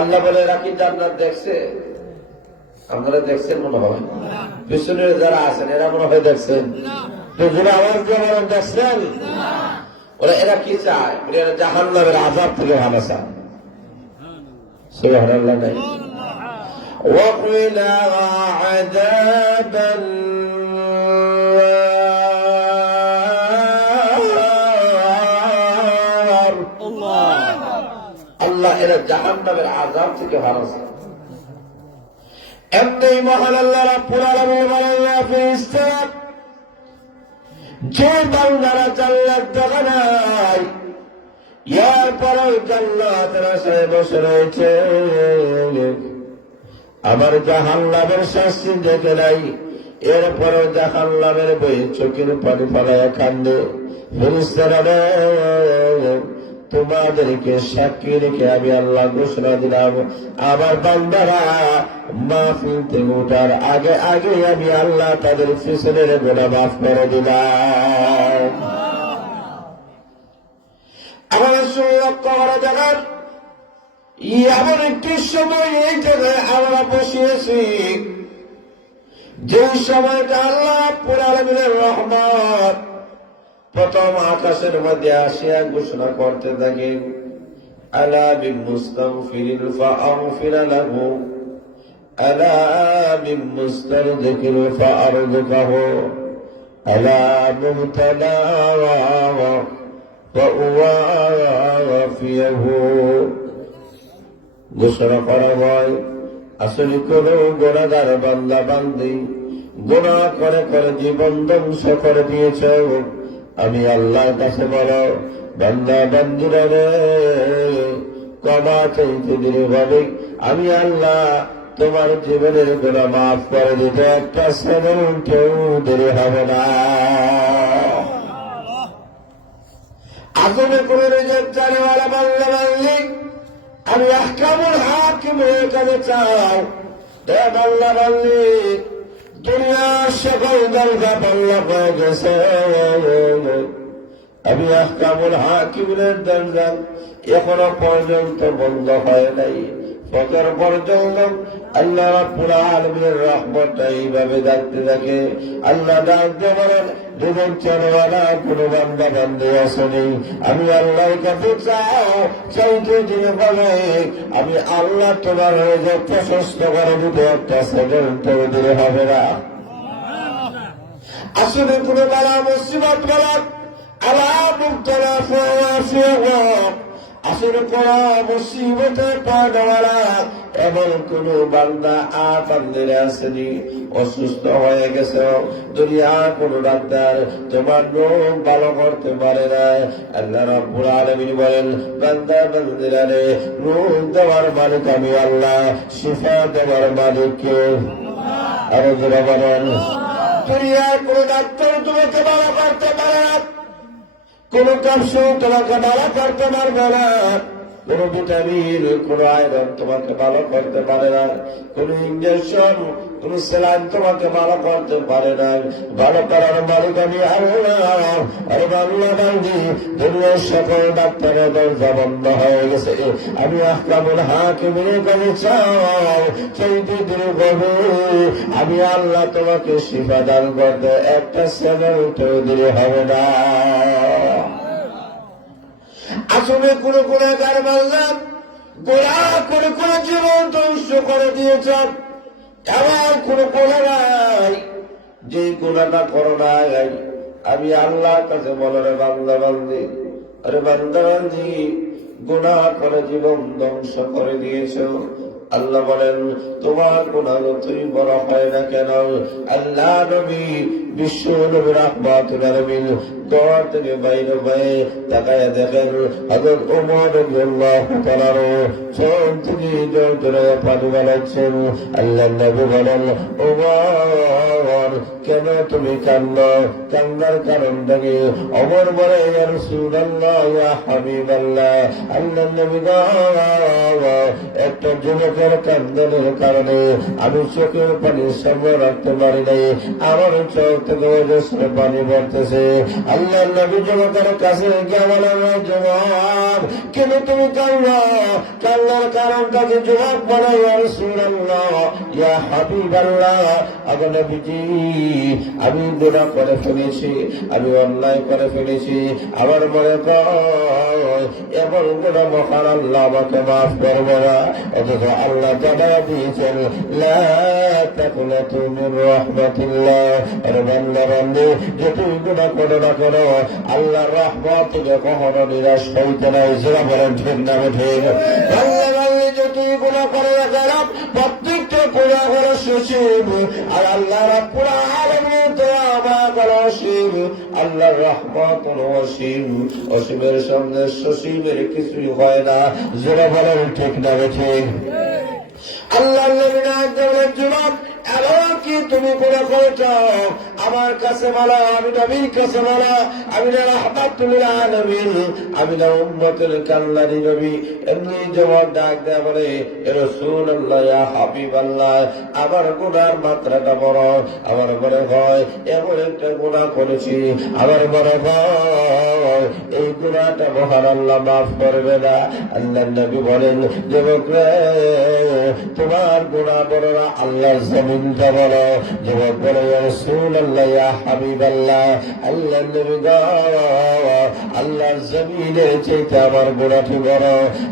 আল্লাহ বলে এরা কি জান্নাত দেখছে? আপনারা দেখছেন মনে হয়, পিছনের যারা আছেন এরা মনে হয় দেখছেন, হুজুর আওয়াজ দিয়ে বলেন দেখছেন? ওরা এরা কি চায়? এরা জাহান্নামের আযাব থেকে ভালো চায়। সুবহানাল্লাহ নাই? ওয়াকিলা আযাবান আল্লাহ এরা জাহান্নামের আযাব থেকে ভালো চায়। এমনি মহান আল্লাহ রাব্বুল আলামিন বলেন, ইয়া ফেরেশতারা, যে বান্দারা জান্নাত দেখে নাই, এরপরেও জান্নাতের আশায় বসে রয়েছে, আবার জাহান্নামের শাস্তি দেখে নাই, এরপরেও জাহান্নামের বই চোখের পানি ফেলায় কান্দে, ফেরেশতারা রে, তোমাদেরকে সাক্ষী রেখে আমি আল্লাহ ঘোষণা দিলাম, আমার বান্দারা মাহফিল থেকে ওঠার আগে আগে আমি আল্লাহ তাদের পিছনের গুনাহ মাফ করে দিলাম। আমার লক্ষ্য করা জানার এমন একটি সময় এই জায়গায় আমরা বসিয়েছি, যে সময়টা আল্লাহ রাব্বুল আলামিনের রহমত প্রথম আকাশের মধ্যে আসিয়া ঘোষণা করতে থাকেন, আলা বিল মুস্তাগফিরিন ফাআগফির লাহু, আলা বিল মুস্তারদিকিন ফাআরযুকহু, আলা মুবতালা ওয়াওয়াফিয়াহু। ঘোষণা করা হয়, আসলে কোন গুনাহগার বান্দা বান্দি গুনাহ করে করে জীবন ধ্বংস করে দিয়েছ, আমি আল্লাহর কাছে বলো, বান্দা বান্দিরা রে, ক্ষমা চাইতে দেরি হবে, আমি আল্লাহ তোমার জীবনের গুনাহ মাফ করে দিতে একটা সেকেন্ডও দেরি হবে না। আসলে কোন রিজেক্ট জানেওয়ালা বান্দা বান্দি আমি আহকামুল হাকিমের কাছে চাও, বান্দা বান্দি দুনিয়ার সকল দরজা বন্ধ হয়ে গেছে, আমি আহকামুল হাকিমের দরজা এখনো পর্যন্ত বন্ধ হয় নাই। ফজর পর্যন্ত আল্লাহ রাব্বুল আলামিনের রহমতটা এইভাবে ডাকতে থাকে। আল্লাহ ডাকতে বলেন, দুজন চারওয়ালা কোন বান্দা বান্দি আসেনি, আমি আল্লাহর কাছে চাও, চাইতে দিনে বলে আমি আল্লাহ তোমার যে প্রশস্ত করে দিতে একটা সেকেন্ড দিলে হবে না। আসলে কোন বালা মুসিবত বলা আল্লাহ মুবতালা ফাওয়াফিহু, আসলে কোন মুসিবতে পড়াওয়ালা এমন কোন বান্দা বান্দির আসেনি, অসুস্থ হয়ে গেছে, দুনিয়ার কোন ডাক্তার তোমার রোগ ভালো করতে পারে না। আল্লাহ রাব্বুল আলামিন বলেন, বান্দা বান্দিরা রে, রোগ দেওয়ার মালিক আমি আল্লাহ, শিফা দেওয়ার মালিক কে? আরো জোরে বলেন। দুনিয়ার কোন ডাক্তার তোমাকে ভালো করতে পারে না, কোন ক্যাপসুল তোমাকে ভালো করতে পারবে না, কোন ভিটামিন কোন আয়রন তোমাকে ভালো করতে পারে না, কোন ইঞ্জেকশন কোন স্যালাইন তোমাকে ভালো করতে পারে না। ভালো করার মালিক আমি আল্লাহ। আর বাংলা বান্দি দুনিয়ার সকল ডাক্তারের দরজা বন্ধ হয়ে গেছে, আমি আহকামুল হাকিমের কাছে চাও, চাইতে দেরি হবে, আমি আল্লাহ তোমাকে শিফা দান করতে একটা সেকেন্ড দেরি হবে না। আসলে কোন গুনাহগার বান্দা গোনাহ করে কোন জীবন ধ্বংস করে দিয়েছ, এমন কোন গুনাহ নাই যে গুনাহটা করো নাই, আমি আল্লাহর কাছে বলো, রে বান্দা বান্দি, আরে বান্দা বান্দি গুনাহ করে জীবন ধ্বংস করে দিয়েছ, আল্লাহ বলেন তোমার গুনাহ যতই বড় হয় না কেন, আল্লাহ নবী বিশ্ব নবী রাহমাতুল আলামিন ঘর থেকে বাইরে বাইরে তাকায় দেখেন, হযরত ওমর রাদিয়াল্লাহু তাআলা চোখ থেকে জল ধরে পানি বেরোচ্ছেন। আল্লাহ নবী বলেন, ওমর কেন তুমি কাঁদো? কান্নার কারণটা কি? ওমর বলে, ইয়া রাসূলুল্লাহ, ইয়া হাবিবাল্লাহ, আল্লাহ নবী গো, এক একটা যুবকের কান্দনের কারণে আমি চোখের পানি সামনে রাখতে পারি নাই, আমার চোখ থেকে অজস্র পানি পড়তেছে। আল্লাহ নবী যুবকের কাছে গিয়ে বলেন, যুবক কেন তুমি কান্না? কান্নার কারণটাকে যুবক বলে, ইয়া রাসূলুল্লাহ, ইয়া হাবিবাল্লাহ, আগে নবীজি আমি গুনাহ করে ফেলেছি, আমি অন্যায় করে ফেলেছি। আবার মনে কর এমন গুনাহ মহান আল্লাহ আমাকে মাফ করবে না। অথচ আল্লাহ জানায়া দিয়েছেন, লা তাকনাতু মির রাহমাতিল্লাহ। আরে বান্দা বান্দী, যতই গুনাহ করো না কেন আল্লাহর রহমত থেকে কখনো নিরাশ হইতে নাই। যারা বলেন ঠিক না ঠিক? বান্দা বান্দী যতই গুনাহ করে না কেন প্রত্যেকটা গুনাহ করে সচিব, আর আল্লাহ রাব্বুল আলামিন তওবা করে অসীম। আল্লাহর রহমত অসীম, অসীমের সামনে সসীমের কিছুই হয় না। যারা বলেন ঠিক না ঠিক? আল্লাহ নবী বলেন, যুবক এমন কি তুমি গুনাহ করেছ, আমার কাছে বলো, আমি নবীর কাছে বলো, আমি না রাহমাতুল আলামিন, আমি না উম্মতের কল্যাণী নবী। এমনি যুবক ডাক দেয়া বলে, এ রাসূলুল্লাহ, ইয়া হাবিবাল্লাহ, আমার গুনার মাত্রাটা বড়। আমার মনে হয় এমন একটা গুনাহ করেছি, আমার মনে হয় এই গুনাহটা মহান আল্লাহ মাফ করবে না। আল্লাহ নবী বলেন, যুবক রে, তোমার গুনাহ বড় না, আল্লাহর জমিনটা বড়। যুবক বলে, ইয়া রাসূলুল্লাহ, ইয়া হাবিবাল্লাহ, আল্লাহ নবী গো, আল্লাহর জমিনের চাইতে আমার গুনাহটি বড়।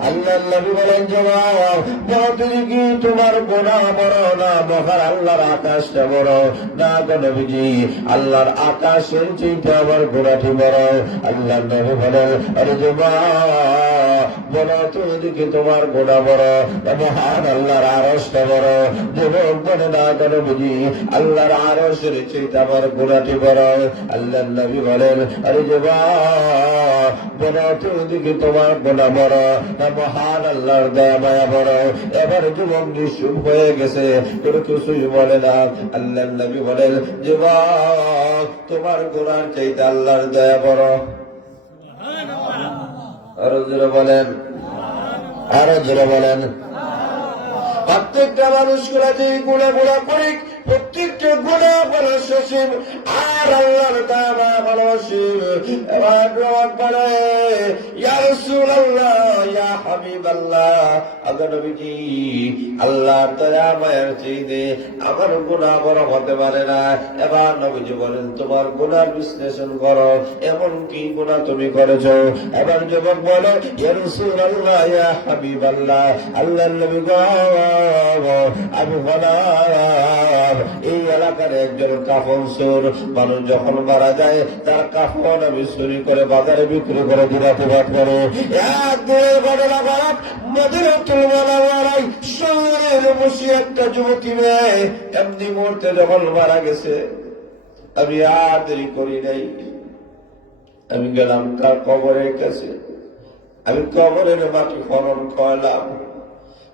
আল্লাহ নবী বলেন, যুবক বড় তুমি কি তোমার গুনাহ বড় না মহান আল্লাহর আকাশটা বড়? না গো নবীজি, আল্লাহর আকাশের চাইতে আমার গুনাহটি বড়। আল্লাহ নবী বলেন, আরে যুবক বলো তুমি কি তোমার গুনাহ বড় না মহান আল্লাহর আরশটা বড়? যুবক বলে, না গো নবীজি, আল্লাহর আরশের চাইতে আমার গুনাহটি বড়। আল্লাহ নবী বলেন, আরে যুবক বলো তুমি কি তোমার গুনাহ বড় না মহান আল্লাহর দয়া মায়া বড়? এবার যুবক নিশ্চুপ হয়ে গেছে, কোনো কিছুই বলে না। আল্লাহ নবী বলেন, যুবক তোমার গুনার চাইতে আল্লাহর দয়া বড়। আরো জোরে বলেন, আরো জোরে বলেন। প্রত্যেকটা মানুষগুলা যে গুণা করি, প্রত্যেকটা গুণা বলো সসীম, আর আল্লাহর দয়া ভালোবাসিম। এবার বলে, ইয়া রাসূলুল্লাহ, ইয়া হাবিবাল্লাহ, আগে নবীজি আল্লাহর দয়া মায়ার চাইতে আমার গুনাহ বড় হতে পারে না। এবার নবীজি বলেন, তোমার গুনার বিশ্লেষণ করো, এমন কি গুনাহ তুমি করেছ? এবার যুবক বলে, ইয়া রাসূলুল্লাহ, ইয়া হাবিবাল্লাহ, আল্লাহর নবী গো, আমি বললাম এই এলাকার একজন কাফন চোর, মানুষ যখন মারা যায় তার কাফন আমি চুরি করে বাজারে বিক্রি করে দিনাতিবাদ করে। একদিনের ঘটনা খারাপ, মদিনাতুল মুনাওয়ারায় শহরের বসে একটা যুবতী মেয়ে এমনি মুহূর্তে যখন মারা গেছে, আমি আর দেরি করি নাই, আমি গেলাম তার কবরের কাছে। আমি কবরের মাটি খনন করলাম,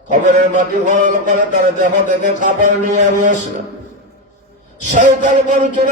কবরের মাটি খনন করে তার দেহ থেকে কাপড় নিয়ে আমি আসলাম। শয়তান বলছিল,